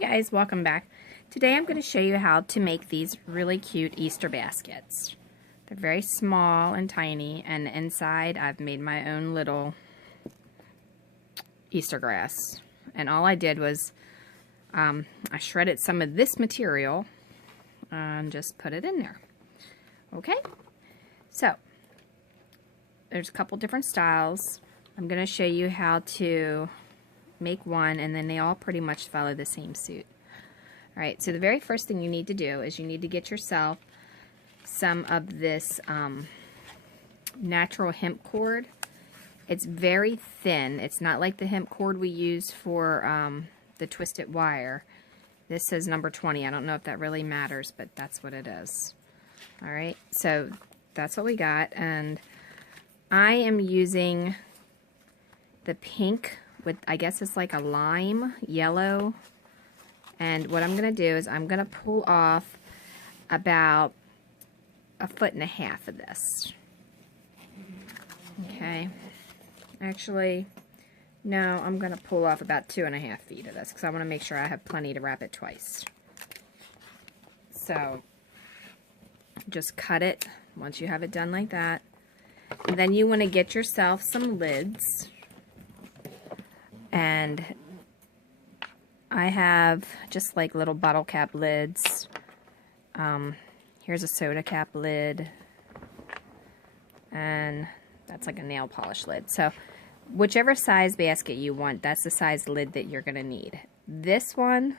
Guys, welcome back. Today I'm going to show you how to make these really cute Easter baskets. They're very small and tiny, and inside I've made my own little Easter grass. And all I did was I shredded some of this material and just put it in there. Okay, so there's a couple different styles. I'm going to show you how to make one, and then they all pretty much follow the same suit. Alright, so the very first thing you need to do is you need to get yourself some of this natural hemp cord. It's very thin. It's not like the hemp cord we use for the twisted wire. This says number 20. I don't know if that really matters, but that's what it is. Alright, so that's what we got, and I am using the pink with, I guess it's like a lime yellow, and what I'm going to do is I'm going to pull off about 1.5 feet of this. Okay, actually no, I'm going to pull off about 2.5 feet of this because I want to make sure I have plenty to wrap it twice. So just cut it once you have it done like that, and then you want to get yourself some lids. And I have just like little bottle cap lids. Here's a soda cap lid, and that's like a nail polish lid. So whichever size basket you want, that's the size lid that you're going to need. This one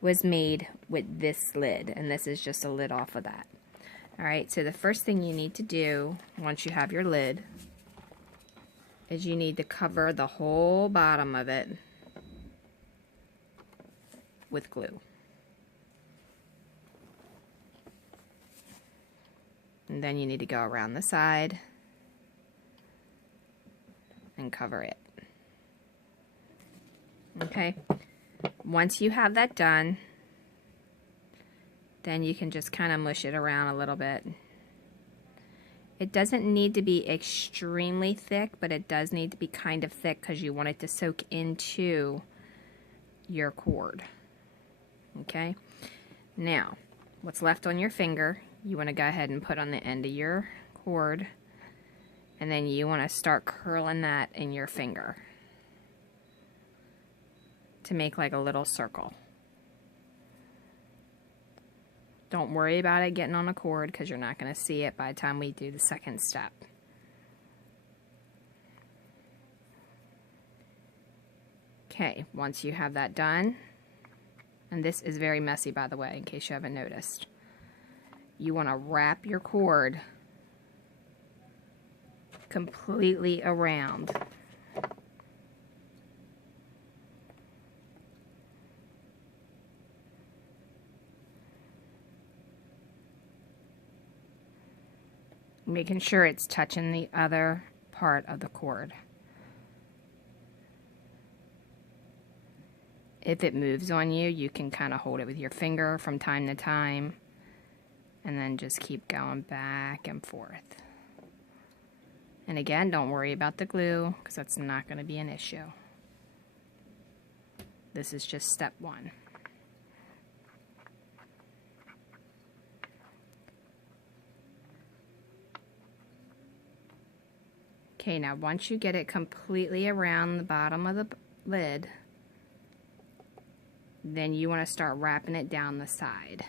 was made with this lid, and this is just a lid off of that. Alright, so the first thing you need to do once you have your lid is you need to cover the whole bottom of it with glue. And then you need to go around the side and cover it. Okay, once you have that done, then you can just kind of mush it around a little bit. It doesn't need to be extremely thick, but it does need to be kind of thick because you want it to soak into your cord. Okay, now what's left on your finger you want to go ahead and put on the end of your cord, and then you want to start curling that in your finger to make like a little circle. Don't worry about it getting on a cord because you're not going to see it by the time we do the second step. Okay, once you have that done, and this is very messy by the way in case you haven't noticed, you want to wrap your cord completely around. Making sure it's touching the other part of the cord. If it moves on you, you can kind of hold it with your finger from time to time, and then just keep going back and forth. And again, don't worry about the glue because that's not going to be an issue. This is just step one. Okay, now once you get it completely around the bottom of the lid, then you want to start wrapping it down the side.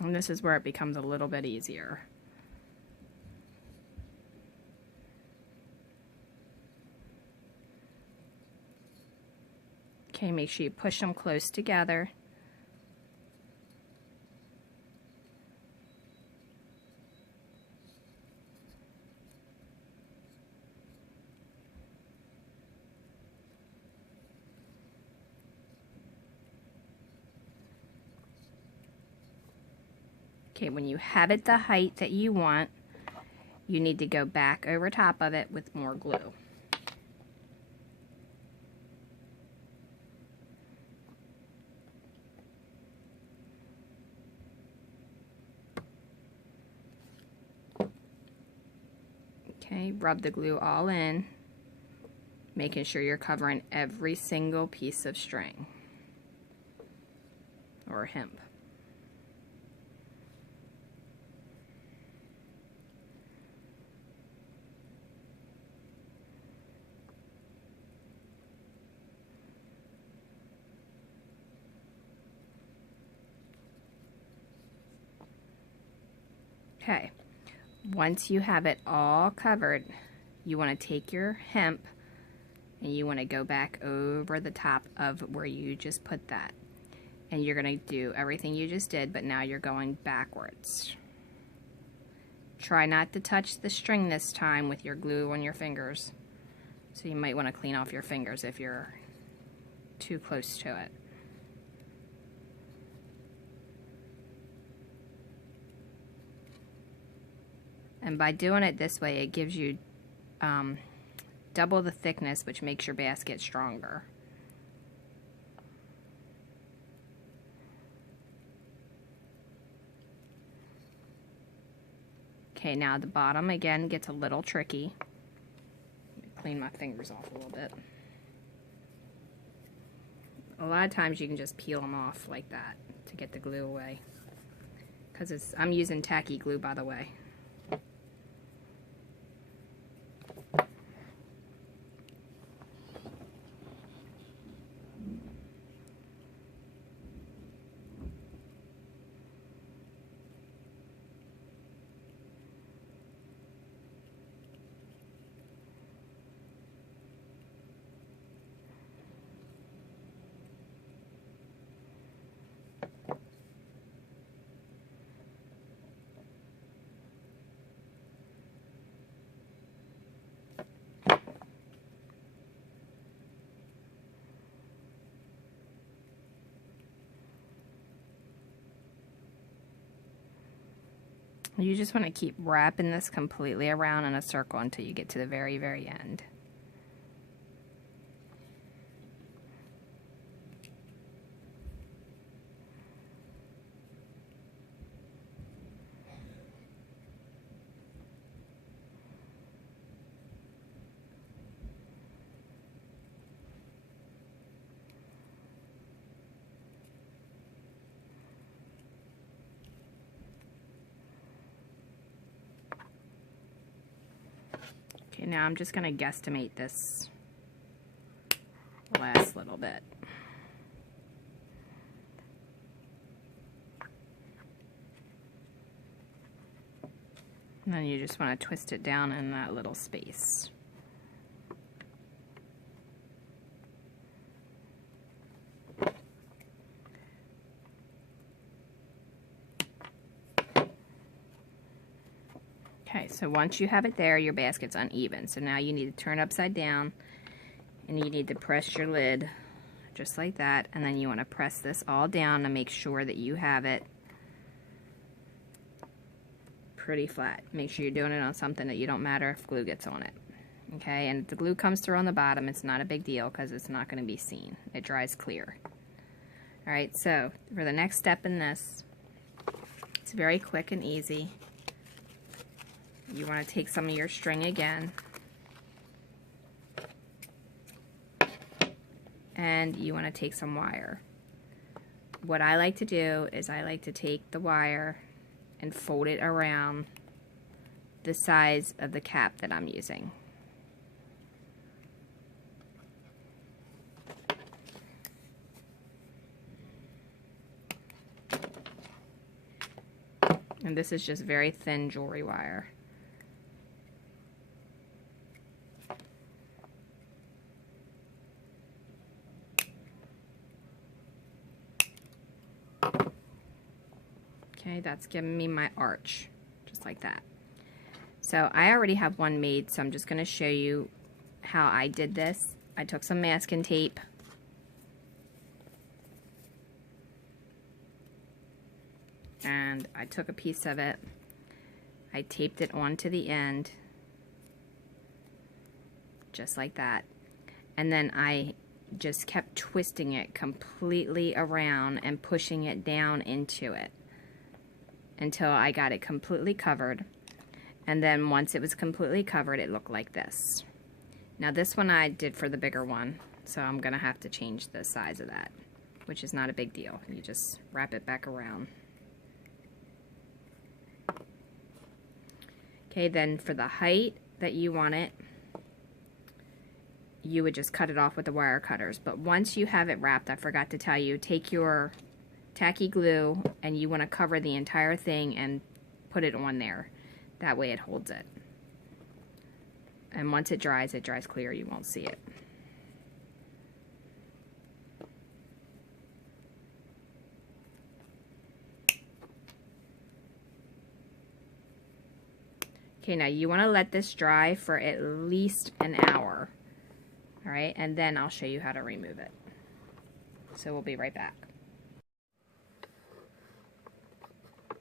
And this is where it becomes a little bit easier. Okay, make sure you push them close together. Okay, when you have it the height that you want, you need to go back over top of it with more glue. Okay, rub the glue all in. making sure you're covering every single piece of string or hemp. Okay, once you have it all covered, you want to take your hemp and you want to go back over the top of where you just put that. And you're going to do everything you just did, but now you're going backwards. Try not to touch the string this time with your glue on your fingers. So you might want to clean off your fingers if you're too close to it. And by doing it this way, it gives you double the thickness, which makes your basket stronger. Okay, now the bottom again gets a little tricky. Clean my fingers off a little bit. A lot of times you can just peel them off like that to get the glue away. Because I'm using tacky glue, by the way. You just want to keep wrapping this completely around in a circle until you get to the very, very end. Okay, now I'm just going to guesstimate this last little bit. And then you just want to twist it down in that little space. Okay, so once you have it there, your basket's uneven. So now you need to turn it upside down, and you need to press your lid just like that. And then you want to press this all down to make sure that you have it pretty flat. Make sure you're doing it on something that you don't matter if glue gets on it. Okay, and if the glue comes through on the bottom, it's not a big deal because it's not going to be seen. It dries clear. Alright, so for the next step in this, it's very quick and easy. You want to take some of your string again, and you want to take some wire. What I like to do is I like to take the wire and fold it around the size of the cap that I'm using. And this is just very thin jewelry wire. Okay, that's giving me my arch, just like that. So I already have one made, so I'm just going to show you how I did this. I took some masking tape, and I took a piece of it, I taped it onto the end, just like that, and then I just kept twisting it completely around and pushing it down into it until I got it completely covered. And then once it was completely covered, it looked like this. Now this one I did for the bigger one, so I'm gonna have to change the size of that, which is not a big deal. You just wrap it back around. Okay, then for the height that you want it, you would just cut it off with the wire cutters. But once you have it wrapped, I forgot to tell you, take your tacky glue and you want to cover the entire thing and put it on there. That way it holds it. And once it dries clear, you won't see it. Okay, now you want to let this dry for at least an hour. All right, and then I'll show you how to remove it. So we'll be right back.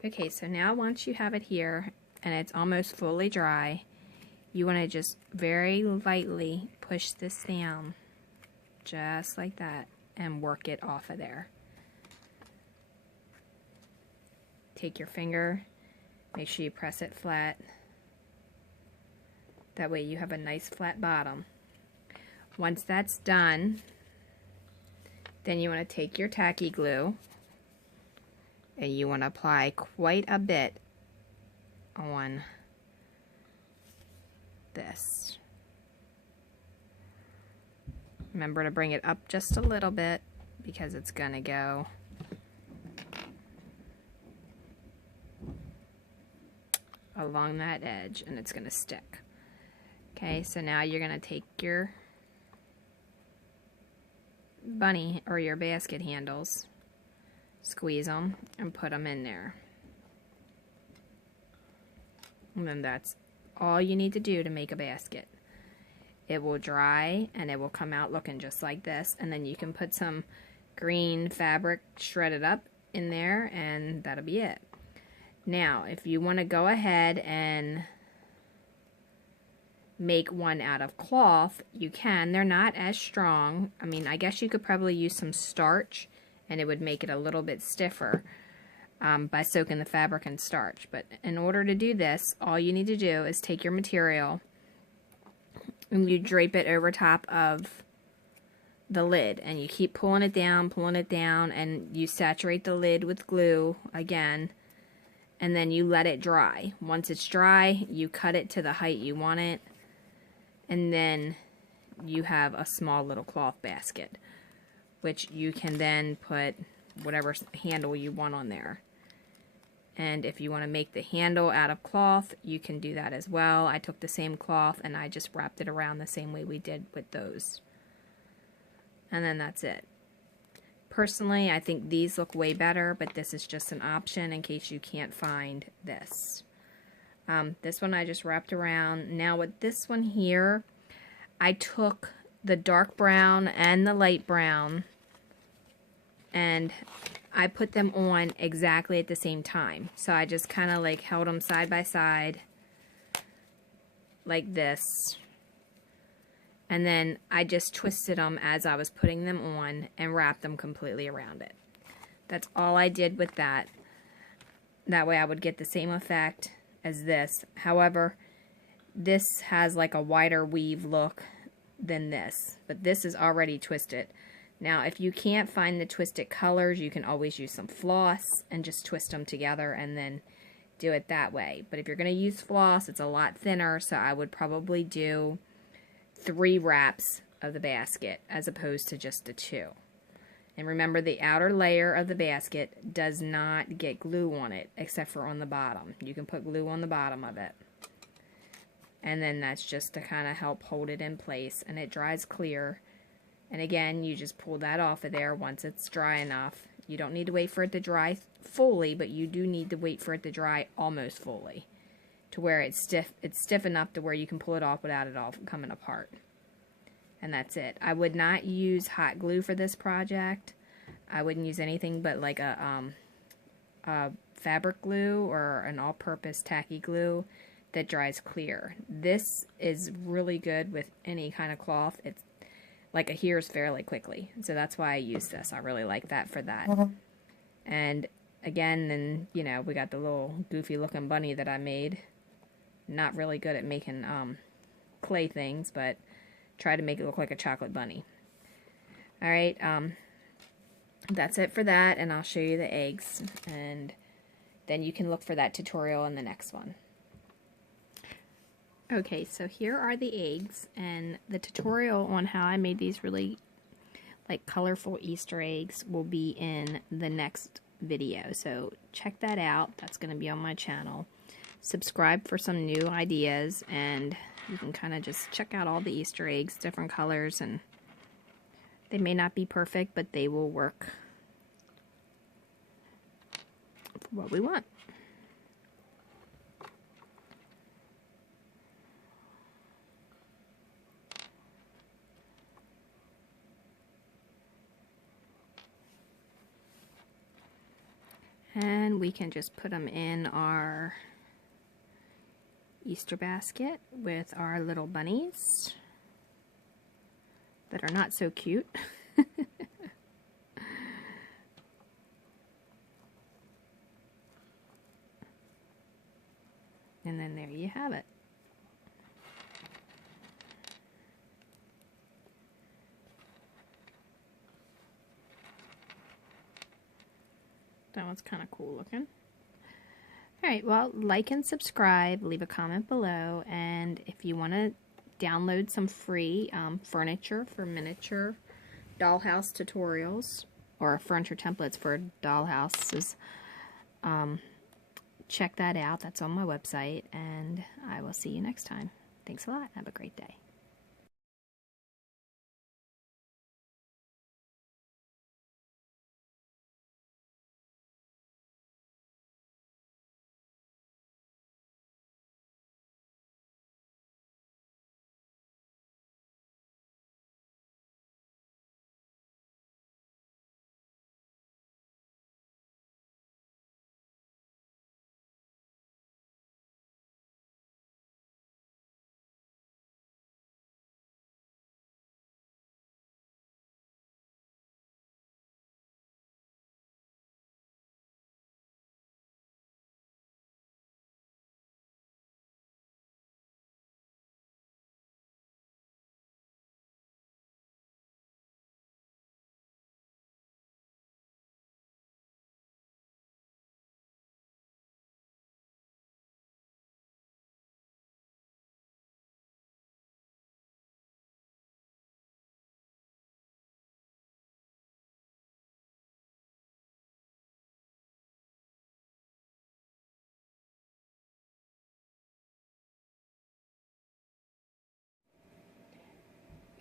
Okay, so now once you have it here and it's almost fully dry, you want to just very lightly push this down, just like that, and work it off of there. Take your finger, make sure you press it flat. That way you have a nice flat bottom. Once that's done, then you want to take your tacky glue and you want to apply quite a bit on this. Remember to bring it up just a little bit because it's going to go along that edge and it's going to stick. Okay, so now you're going to take your bunny or your basket handles, squeeze them, and put them in there. And then that's all you need to do to make a basket. It will dry and it will come out looking just like this, and then you can put some green fabric shredded up in there and that'll be it. Now if you want to go ahead and make one out of cloth, you can. They're not as strong. I mean, I guess you could probably use some starch and it would make it a little bit stiffer by soaking the fabric in starch. But in order to do this, all you need to do is take your material and you drape it over top of the lid and you keep pulling it down, and you saturate the lid with glue again, and then you let it dry. Once it's dry, you cut it to the height you want it, and then you have a small little cloth basket, which you can then put whatever handle you want on there. And if you want to make the handle out of cloth, you can do that as well. I took the same cloth and I just wrapped it around the same way we did with those. And then that's it. Personally, I think these look way better, but this is just an option in case you can't find this. This one I just wrapped around. Now with this one here, I took the dark brown and the light brown and I put them on exactly at the same time. So I just kind of like held them side by side like this. And then I just twisted them as I was putting them on and wrapped them completely around it. That's all I did with that. That way I would get the same effect as this. However, this has like a wider weave look than this, but this is already twisted. Now if you can't find the twisted colors, you can always use some floss and just twist them together and then do it that way. But if you're going to use floss, it's a lot thinner, so I would probably do 3 wraps of the basket as opposed to just the 2. And remember, the outer layer of the basket does not get glue on it except for on the bottom. You can put glue on the bottom of it. And then that's just to kind of help hold it in place, and it dries clear. And again, you just pull that off of there once it's dry enough. You don't need to wait for it to dry fully, but you do need to wait for it to dry almost fully, to where it's stiff enough to where you can pull it off without it all coming apart. And that's it. I would not use hot glue for this project. I wouldn't use anything but like a fabric glue or an all-purpose tacky glue that dries clear. This is really good with any kind of cloth. It's like adheres fairly quickly, so that's why I use this. I really like that for that. And again, then you know, we got the little goofy looking bunny that I made. Not really good at making clay things, but try to make it look like a chocolate bunny. Alright, that's it for that, and I'll show you the eggs, and then you can look for that tutorial in the next one. Okay, so here are the eggs, and the tutorial on how I made these really like colorful Easter eggs will be in the next video. So check that out. That's going to be on my channel. Subscribe for some new ideas, and you can kind of just check out all the Easter eggs, different colors, and they may not be perfect, but they will work for what we want. And we can just put them in our Easter basket with our little bunnies that are not so cute. And then there you have it. That one's kind of cool looking. Alright, well, like and subscribe, leave a comment below, and if you want to download some free furniture for miniature dollhouse tutorials, or furniture templates for dollhouses, check that out. That's on my website, and I will see you next time. Thanks a lot. Have a great day.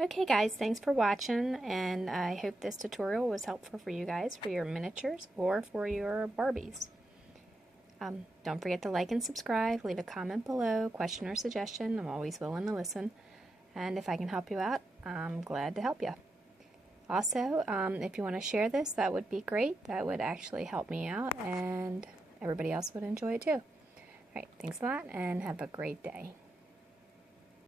Okay guys, thanks for watching, and I hope this tutorial was helpful for you guys for your miniatures or for your Barbies. Don't forget to like and subscribe, leave a comment below, question or suggestion. I'm always willing to listen, and if I can help you out, I'm glad to help you. Also, if you want to share this, that would be great. That would actually help me out, and everybody else would enjoy it too. Alright, thanks a lot, and have a great day.